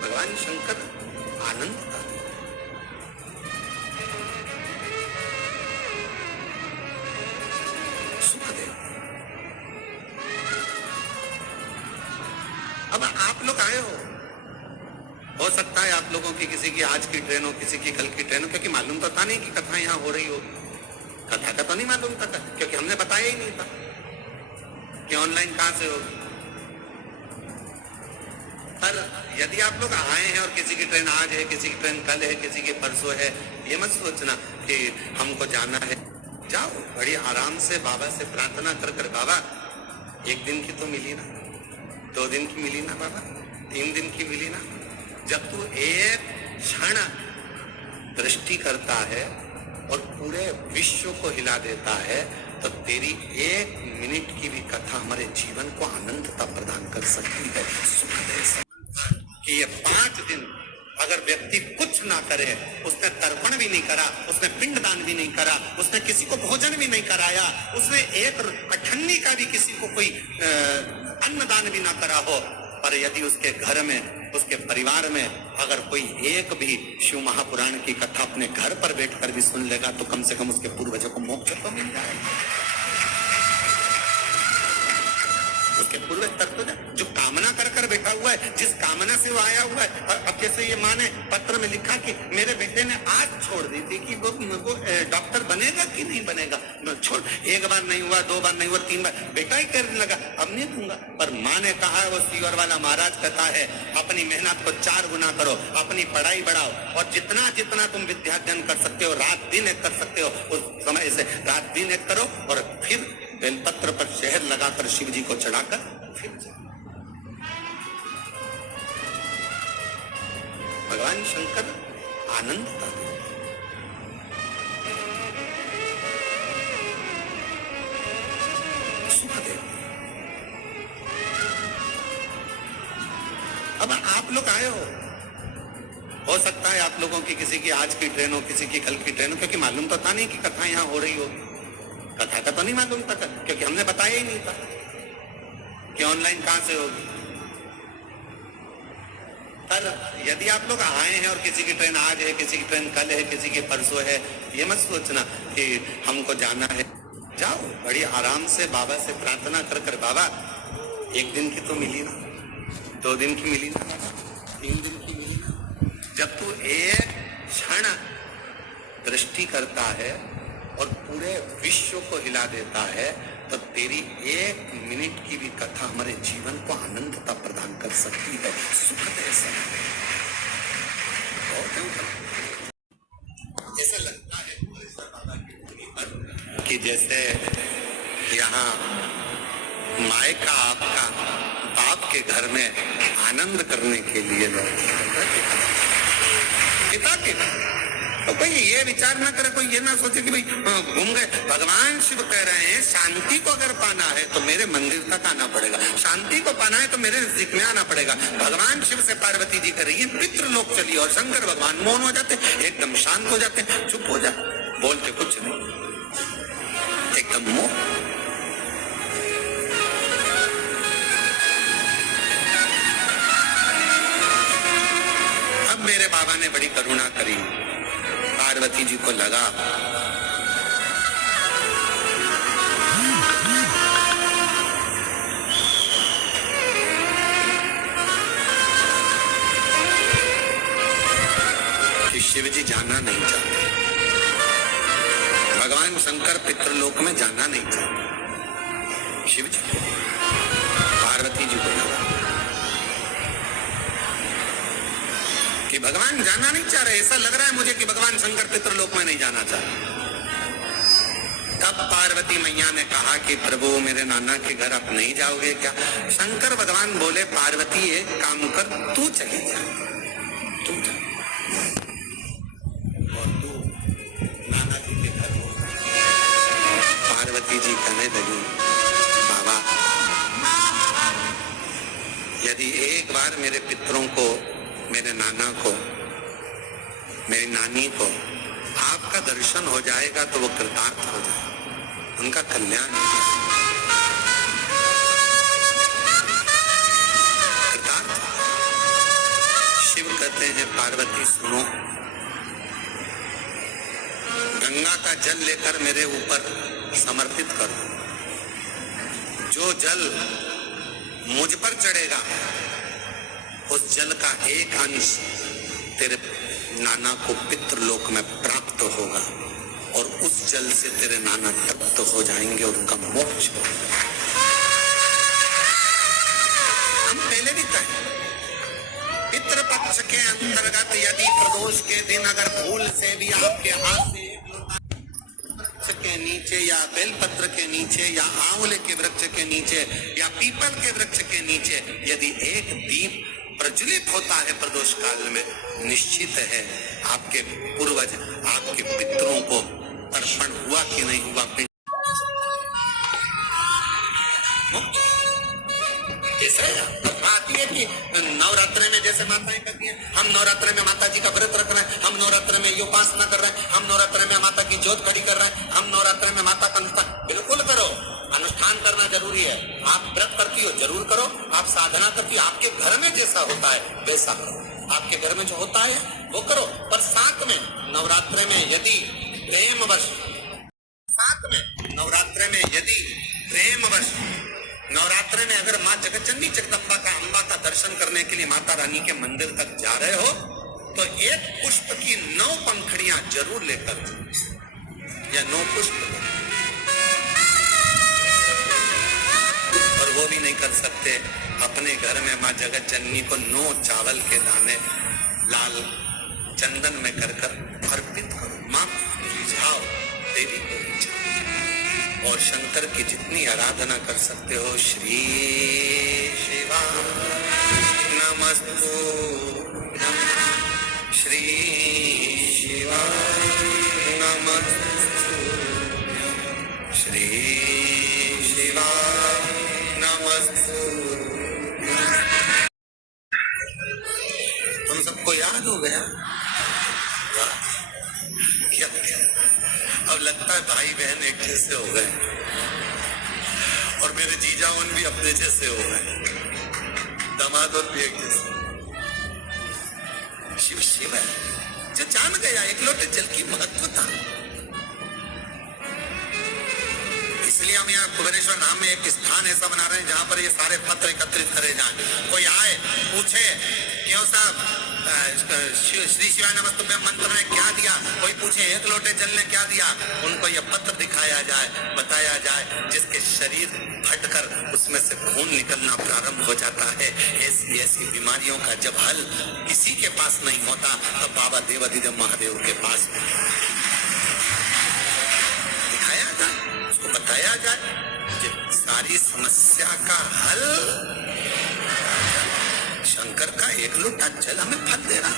भगवान शंकर आनंद का सुखदेव। अब आप लोग आए हो सकता है आप लोगों की किसी की आज की ट्रेन हो, किसी की कल की ट्रेन हो, क्योंकि मालूम तो था नहीं कि कथा यहाँ हो रही होगी। कथा का तो नहीं मालूम था, क्योंकि हमने बताया ही नहीं था कि ऑनलाइन कहां से होगी। पर यदि आप लोग आए हैं और किसी की ट्रेन आज है, किसी की ट्रेन कल है, किसी की परसों है, ये मत सोचना कि हमको जाना है। जाओ, बड़ी आराम से बाबा से प्रार्थना कर कर, बाबा 1 दिन की तो मिली ना, 2 दिन की मिली ना बाबा, 3 दिन की मिली ना। जब तू एक क्षण दृष्टि करता है और पूरे विश्व को हिला देता है, तो तेरी 1 मिनट की भी कथा हमारे जीवन को आनंदता प्रदान कर सकती है, सुख दे सकती है। कि ये 5 दिन अगर व्यक्ति कुछ ना करे, उसने तर्पण भी नहीं करा, उसने पिंडदान भी नहीं करा, उसने किसी को भोजन भी नहीं कराया, उसने एक अठन्नी का भी किसी को कोई अन्नदान भी ना करा हो, पर यदि उसके घर में, उसके परिवार में अगर कोई एक भी शिव महापुराण की कथा अपने घर पर बैठकर भी सुन लेगा तो कम से कम उसके पूर्वजों को मोक्ष तो मिल जाएगा। उसके पूर्वज तत्व जो कामना कर कर बैठा हुआ है, जिस कामना से वो आया हुआ है, और अब जैसे ये माँ ने पत्र में लिखा कि मेरे बेटे ने आज छोड़ दी थी कि वो डॉक्टर बनेगा कि नहीं बनेगा, छोड़, 1 बार नहीं हुआ, 2 बार नहीं हुआ, 3 बार, बेटा ही करने लगा, अब नहीं दूंगा। पर माँ ने कहा, वो सीवर वाला महाराज कथा है, अपनी मेहनत को 4 गुना करो, अपनी पढ़ाई बढ़ाओ, और जितना जितना तुम विद्याध्ययन कर सकते हो, रात दिन एक कर सकते हो, उस समय से रात दिन एक करो, और फिर बेलपत्र पर शहद लगाकर शिव जी को चढ़ाकर फिर जाओ। भगवान शंकर आनंद का अब आप लोग आए हो सकता है आप लोगों की किसी की आज की ट्रेन हो, किसी की कल की ट्रेन हो, क्योंकि मालूम तो था नहीं कि कथा यहाँ हो रही हो। कथा का तो नहीं मालूम था, क्योंकि हमने बताया ही नहीं था कि ऑनलाइन कहां से होगी। पर यदि आप लोग आए हैं और किसी की ट्रेन आज है, किसी की ट्रेन कल है, किसी की परसों है, ये मत सोचना कि हमको जाना है। जाओ बड़ी आराम से बाबा से प्रार्थना कर कर, बाबा एक दिन की तो मिली ना, 2 दिन की मिली ना, 3 दिन की मिली ना। जब तू एक क्षण दृष्टि करता है और पूरे विश्व को हिला देता है, तो तेरी 1 मिनट की भी कथा हमारे जीवन को आनंदता प्रदान कर सकती है, सुख दे सकती है। ऐसा लगता है कि जैसे यहाँ मायका आपका बाप के घर में आनंद करने के लिए लोग पिता के, तो कोई ये विचार ना करे, कोई ये ना सोचे कि भाई घूम गए। भगवान शिव कह रहे हैं शांति को अगर पाना है तो मेरे मंदिर तक आना पड़ेगा, शांति को पाना है तो मेरे नजदीक में आना पड़ेगा। भगवान शिव से पार्वती जी कर रही है पितृलोक चली, और शंकर भगवान मौन हो जाते, एकदम शांत हो जाते, चुप हो जाते, बोलते कुछ नहीं, एकदम मौन। अब मेरे बाबा ने बड़ी करुणा करी, पार्वती जी को लगा कि शिव जी जाना नहीं चाहते, भगवान शंकर पितृलोक में जाना नहीं चाहते। शिव जी पार्वती जी को लगा कि भगवान जाना नहीं चाह रहे, ऐसा लग रहा है मुझे कि भगवान शंकर पितृलोक में नहीं जाना चाहते। तब पार्वती मैया ने कहा कि प्रभु मेरे नाना के घर आप नहीं जाओगे क्या? शंकर भगवान बोले पार्वती एक काम कर, तू चली जा, तू जा और तू नाना जी के घर। पार्वती जी कहने लगी बाबा यदि एक बार मेरे पितरों को, मेरे नाना को, मेरी नानी को आपका दर्शन हो जाएगा तो वो कृतार्थ हो जाएगा, उनका कल्याण कृतार्थ। शिव कहते हैं पार्वती सुनो, गंगा का जल लेकर मेरे ऊपर समर्पित करो, जो जल मुझ पर चढ़ेगा उस जल का एक अंश तेरे नाना को पितृलोक में प्राप्त होगा, और उस जल से तेरे नाना तृप्त हो जाएंगे और उनका मोक्ष होगा। हम पहले भी कहे पितृपक्ष के अंतर्गत यदि प्रदोष के दिन अगर भूल से भी आपके हाथ से एक लोटा वृक्ष के नीचे या बेलपत्र के नीचे या आंवले के वृक्ष के नीचे या पीपल के वृक्ष के नीचे यदि एक दीप प्रज्वलित होता है प्रदोष काल में, निश्चित है आपके पूर्वज, आपके पितरों को तर्पण हुआ कि नहीं हुआ। बात यह कि नवरात्रे में जैसे माताएं करती हैं, हम नवरात्रे में माता जी का व्रत रख रहे हैं, हम नवरात्रे में उपासना कर रहे हैं, हम नवरात्रे में माता की ज्योत खड़ी कर रहे हैं, हम नवरात्रे में माता का अनुष्ठान, बिल्कुल करो, अनुष्ठान करना जरूरी है। आप व्रत करती हो जरूर करो, आप साधना करती हो, आपके घर में जैसा होता है वैसा करो, आपके घर में जो होता है वो करो। पर साथ में नवरात्रे में यदि प्रेमवश, साथ में नवरात्रे में यदि प्रेमवश, नवरात्रे में अगर माँ जगतचंडी जगदम्बा का, अम्बा का दर्शन करने के लिए माता रानी के मंदिर तक जा रहे हो तो एक पुष्प की 9 पंखुड़ियां जरूर लेकर, या 9 पुष्प, और वो भी नहीं कर सकते अपने घर में माँ जगत जननी को 9 चावल के दाने लाल चंदन में कर कर अर्पित करो, माँ रिझाओ, देवी को रिझाओ, और शंकर की जितनी आराधना कर सकते हो, श्री शिवा नमस्तु, श्री शिवा नमस्तु, श्री शिवा नमस्तु। है भाई बहन एक जैसे हो गए और मेरे जीजा उन भी अपने जैसे हो गए, दामाद और भी एक जैसे। शिव शिव है जो जान गया एक लोटे जल की महत्वता। इसलिए हम यहाँ कुबेरेश्वर नाम में एक स्थान ऐसा बना रहे हैं जहां पर ये सारे पत्र एकत्रित करे जाएं। कोई आए पूछे क्यों साहब श्री शिवाय नमस्तुभ्यम मंत्र ने क्या दिया, कोई पूछे एक लोटे जल ने क्या दिया, उनको यह पत्र दिखाया जाए, बताया जाए, जिसके शरीर फटकर उसमें से खून निकलना प्रारंभ हो जाता है। ऐसी ऐसी बीमारियों का जब हल किसी के पास नहीं होता तब बाबा देवाधिदेव महादेव के पास दिखाया जाए, उसको बताया जाए कि सारी समस्या का हल शंकर का एक लोटा जल हमें फल दे रहा।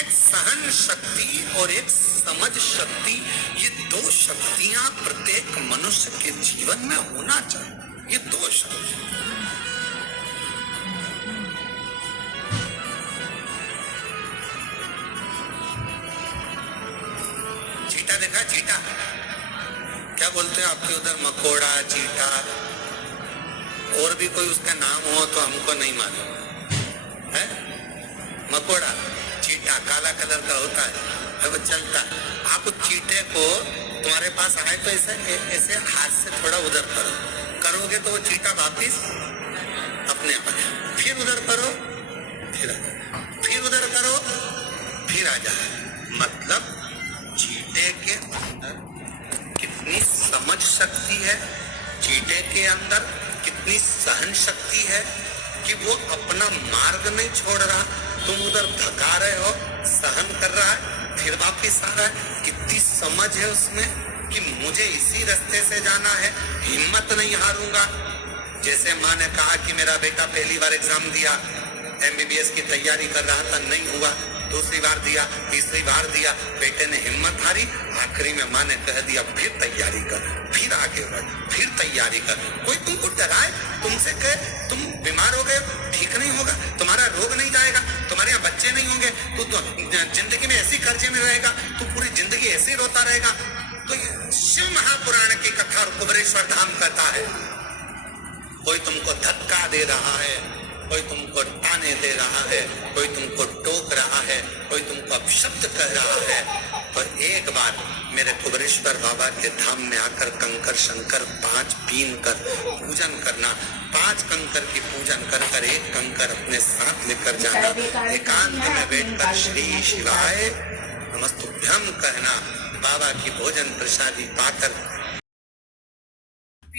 एक सहन शक्ति और एक समझ शक्ति, ये दो शक्तियां प्रत्येक मनुष्य के जीवन में होना चाहिए। ये दो शक्ति चीटा देखा, चीटा क्या बोलते हैं आपके उधर, मकोड़ा, चीटा, और भी कोई उसका नाम हो तो हमको नहीं मालूम है। मकोड़ा, चीटा काला कलर का होता है, वो चलता है। आप चीटे को तुम्हारे पास आए तो ऐसे ऐसे हाथ से थोड़ा उधर करोगे तो वो चीटा वापिस अपने आप, फिर उधर करो फिर उधर करो फिर आ जाए। मतलब चीटे के अंदर कितनी समझ शक्ति है, चीटे के अंदर कितनी सहन शक्ति है कि वो अपना मार्ग नहीं छोड़ रहा, तुम उधर धका रहे हो, सहन कर रहा है, फिर वापिस आ रहा है। कितनी समझ है उसमें कि मुझे इसी रास्ते से जाना है, हिम्मत नहीं हारूंगा। जैसे माँ ने कहा कि मेरा बेटा पहली बार एग्जाम दिया, MBBS की तैयारी कर रहा था, नहीं हुआ, दूसरी बार दिया, तीसरी बार दिया, बेटे ने हिम्मत हारी, आखिरी में माँ ने कह दिया फिर तैयारी कर, फिर आगे बढ़, फिर तैयारी कर। कोई तुमको डराए, तुमसे कहे तुम बीमार हो गए, ठीक नहीं होगा, तुम्हारा रोग नहीं जाएगा, तुम्हारे यहाँ बच्चे नहीं होंगे, तो जिंदगी में ऐसी कर्जे में रहेगा, तू पूरी जिंदगी ऐसे रोता रहेगा। तो शिव महापुराण की कथा और कुबेरेश्वर धाम कथा है। कोई तुमको धक्का दे रहा है, कोई तुमको ताने दे रहा है, कोई तुमको टोक रहा है, कोई तुमको अपशब्द कह रहा है, तो एक बार मेरे कुबेरेश्वर बाबा के धाम में आकर कंकर शंकर 5 बीन कर पूजन करना, 5 कंकर की पूजन कर कर एक कंकर अपने साथ लेकर जाना, एकांत में बैठकर श्री शिवाय नमस्तुभ्यम कहना, बाबा की भोजन प्रसादी पाकर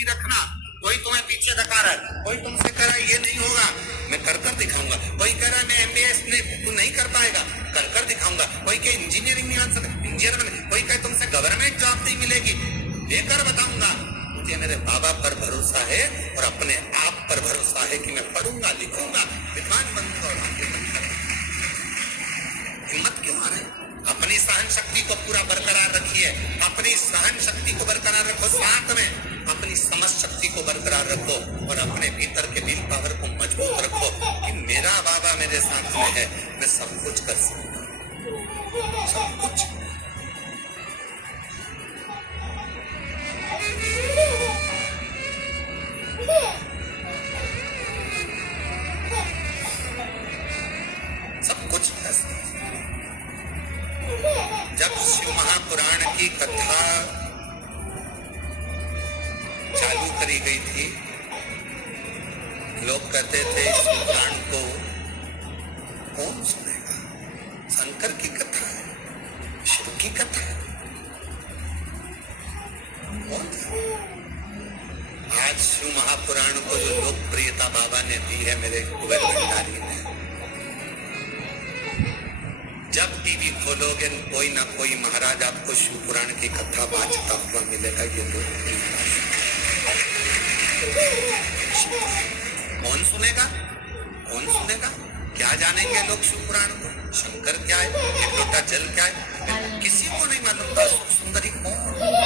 रखना। कोई तुम्हें पीछे धका रहा है, कोई तुमसे कह रहा है ये नहीं होगा, मैं कर कर दिखाऊंगा, कोई कह रहा है मैं MBBS तू नहीं कर पाएगा, कर कर दिखाऊंगा, कोई कहे इंजीनियरिंग नहीं बन सकता, इंजीनियर बने, कोई कहे तुमसे गवर्नमेंट जॉब नहीं मिलेगी, देकर बताऊंगा। मुझे मेरे बाबा पर भरोसा है और अपने आप पर भरोसा है कि मैं पढ़ूंगा, लिखूंगा, विद्वान बनूंगा। हिम्मत क्यों आ रही? अपनी सहन शक्ति को पूरा बरकरार रखिए, अपनी सहन शक्ति को बरकरार रखो, साथ में अपनी समझ शक्ति को बरकरार रखो और अपने भीतर के विल पावर को मजबूत रखो कि मेरा बाबा मेरे साथ में है, मैं सब कुछ कर सकता हूं, सब कुछ। सब कुछ कर सकता। जब शिव महापुराण की कथा चालू करी गई थी, लोग कहते थे इस पुराण को कौन सुनेगा, शंकर की कथा है, शिव की कथा है, आज शिव महापुराण को जो लोकप्रियता बाबा ने दी है मेरे कुबेर भंडारी ने, जब टीवी खोलोगे कोई ना कोई महाराज आपको शिव पुराण की कथा बाजता हुआ मिलेगा। ये लोग कौन सुनेगा, कौन सुनेगा? क्या जानेंगे लोग शिव पुराण को? शंकर क्या है, एक लोटा जल क्या है, किसी को नहीं मालूम था। सुंदरी कौन,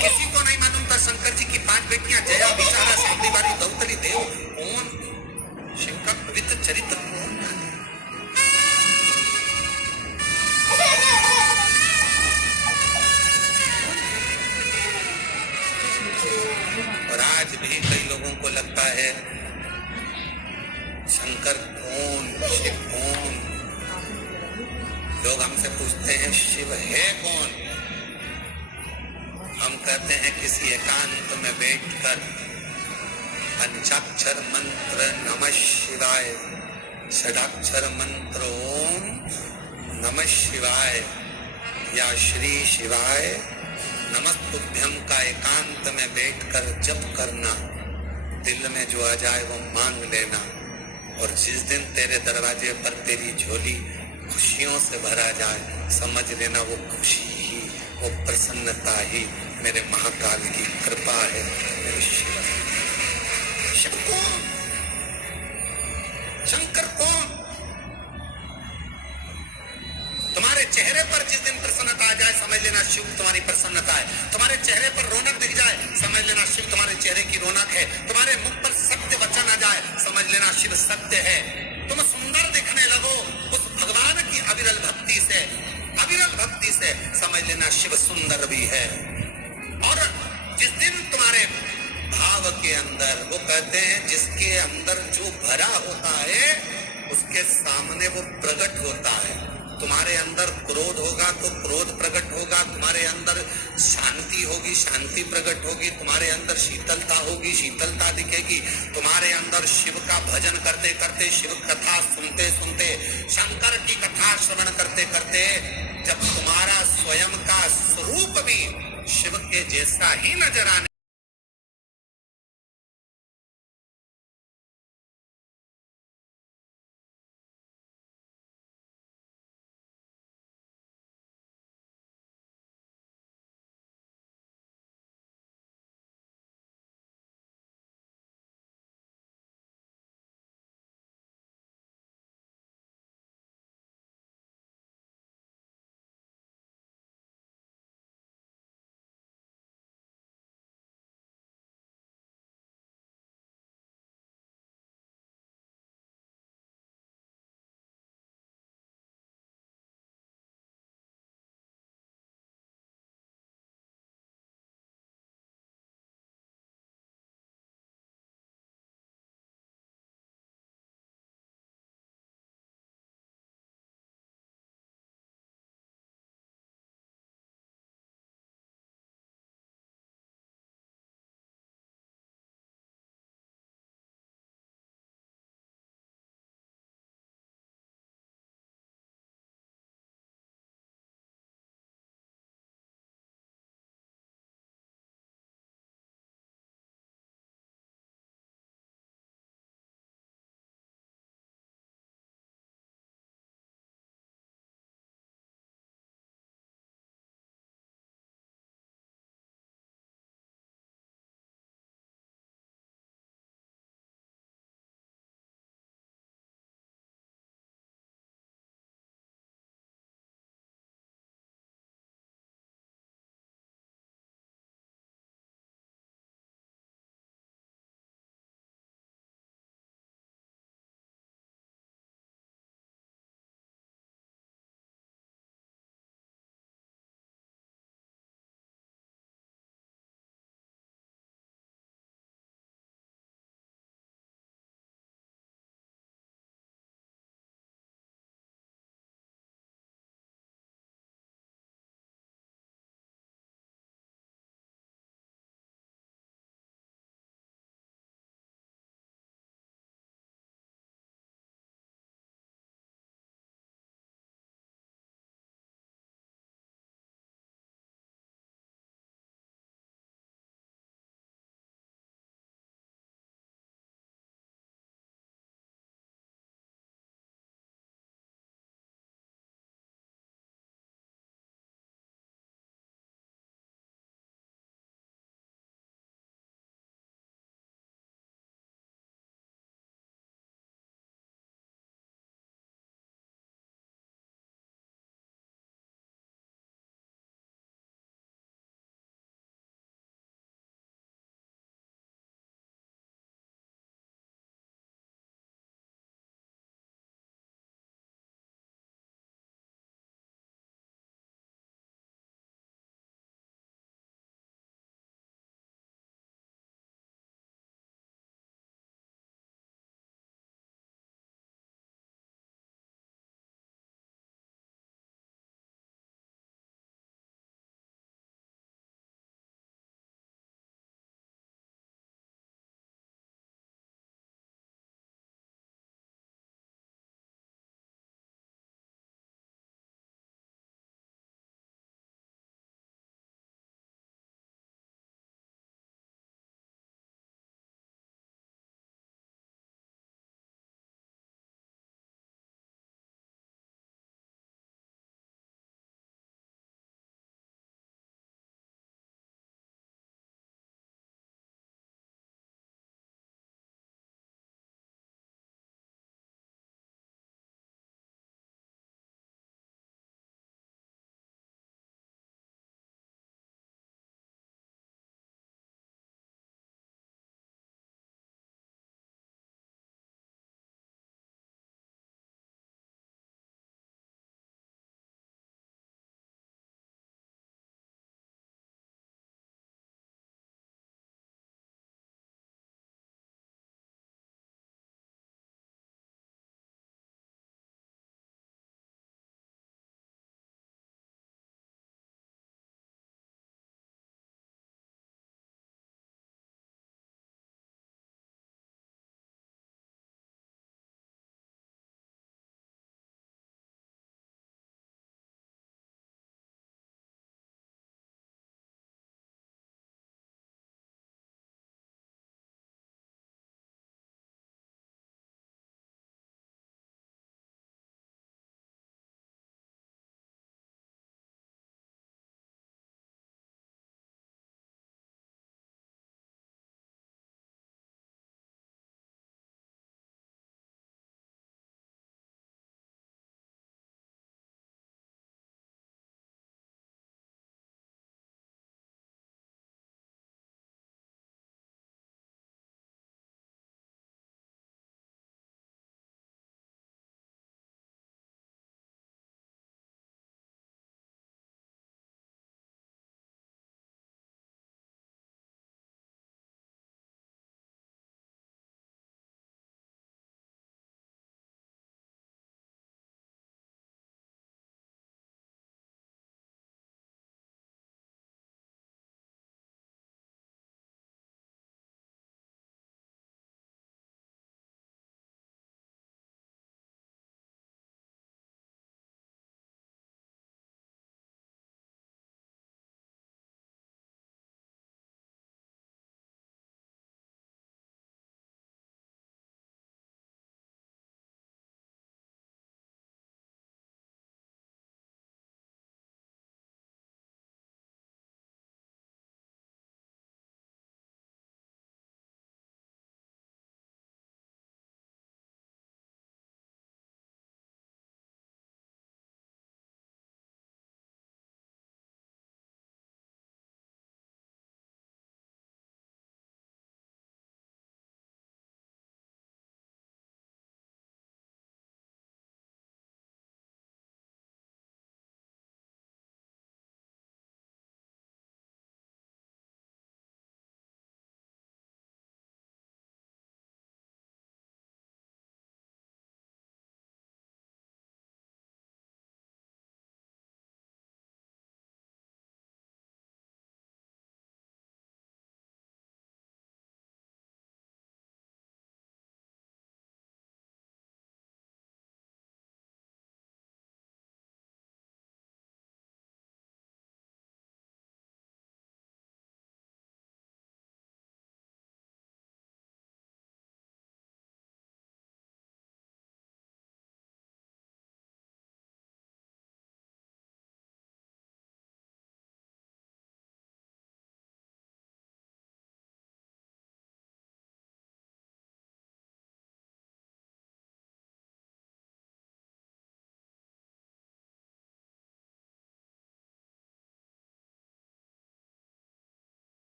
किसी को नहीं मालूम था। शंकर जी की 5 बेटियां जया, विशाला, सावित्री, द्रौपदी, देव कौन, शिव का पवित्र चरित्र कौन? और आज भी कई लोगों को लगता है शंकर कौन, शिव कौन। लोग हमसे पूछते हैं शिव है कौन। हम कहते हैं किसी एकांत में बैठकर पंचाक्षर मंत्र नमः शिवाय, षडाक्षर मंत्र ओम नमः शिवाय या श्री शिवाय नमस्तुभ्यम का एकांत में बैठकर जप करना। दिल में जो आ जाए वो मांग लेना, और जिस दिन तेरे दरवाजे पर तेरी झोली खुशियों से भरा जाए, समझ लेना वो खुशी ही, वो प्रसन्नता ही मेरे महाकाल की कृपा है। मेरे शिव कौन, शंकर कौन। तुम्हारे चेहरे पर जिस दिन प्रसन्नता आ जाए, समझ लेना शिव तुम्हारी प्रसन्नता है। तुम्हारे चेहरे पर रौनक दिख जाए, समझ लेना शिव तुम्हारे चेहरे की रौनक है। तुम्हारे मुख पर सत्य वचन आ जाए, समझ लेना शिव सत्य है। तुम सुंदर दिखने लगो उस भगवान की अविरल भक्ति से, अविरल भक्ति से, समझ लेना शिव सुंदर भी है। और जिस दिन तुम्हारे भाव के अंदर, वो कहते हैं जिसके अंदर जो भरा होता है उसके सामने वो प्रकट होता है। तुम्हारे अंदर क्रोध होगा तो क्रोध प्रकट होगा, तुम्हारे अंदर शांति होगी, शांति प्रकट होगी, तुम्हारे अंदर शीतलता होगी, शीतलता दिखेगी। तुम्हारे अंदर शिव का भजन करते करते, शिव कथा सुनते सुनते, शंकर की कथा श्रवण करते करते, जब तुम्हारा स्वयं का स्वरूप भी शिव के जैसा ही नजर आने